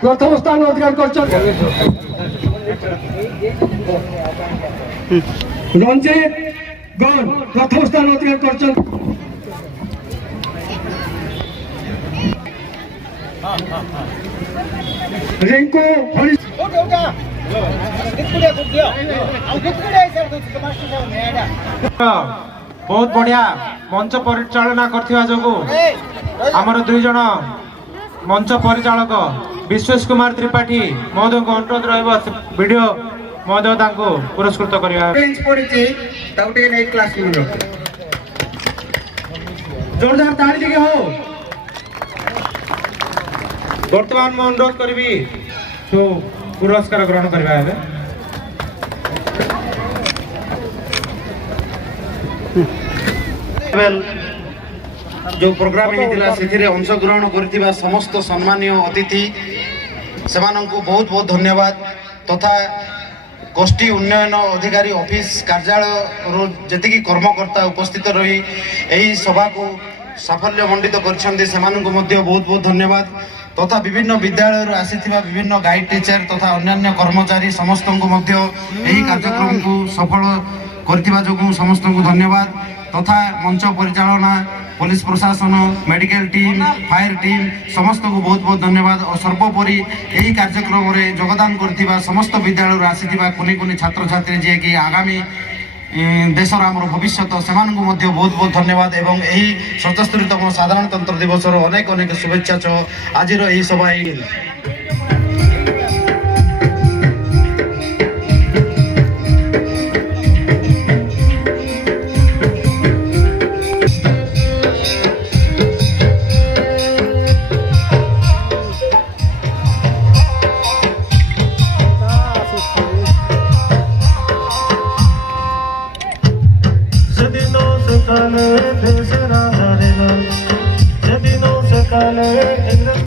प्रथम स्थान अधिकार करछन रंजित गौर प्रथम स्थान अधिकार करछन रिंकू बहुत बढ़िया मंच परिचालना करथिबा जोगु आमर दुई जन मंच परिचालक विश्वेश कुमार त्रिपाठी महोदय को अनुरोध रहिबा वीडियो महोदय तांको पुरस्कृत करिया बेंच पड़िछि ताउटे नै क्लास रूम रो जोरदार ताली दिगे हो। वर्तमान में अनुरोध करी तो पुरस्कार ग्रहण करवा जो प्रोग्राम अंशग्रहण कर समस्त सम्मानीय अतिथि से बहुत बहुत धन्यवाद तथा गोष्ठी उन्नयन अधिकारी ऑफिस कार्यालय जी कर्मकर्ता उपस्थित रही यही सभा को साफल्य मंडित कर बहुत बहुत धन्यवाद तथा विभिन्न विद्यालय आसी विभिन्न गाइड टीचर तथा अन्य कर्मचारी समस्त कार्यक्रम को सफल करथिबा जोगु समस्त को धन्यवाद तथा मंच परिचालना पुलिस प्रशासन मेडिकल टीम फायर टीम समस्त को बहुत बहुत धन्यवाद और सर्वोपरि यही कार्यक्रम में योगदान करथिबा समस्त विद्यालय आसी कुनी कुनी छात्र छात्री जे कि आगामी देशर आमर भविष्य से बहुत बहुत धन्यवाद एवं यही 77तम साधारणतंत्र दिवस अनेक अनेक शुभेच्छा आज यही सभा Sale,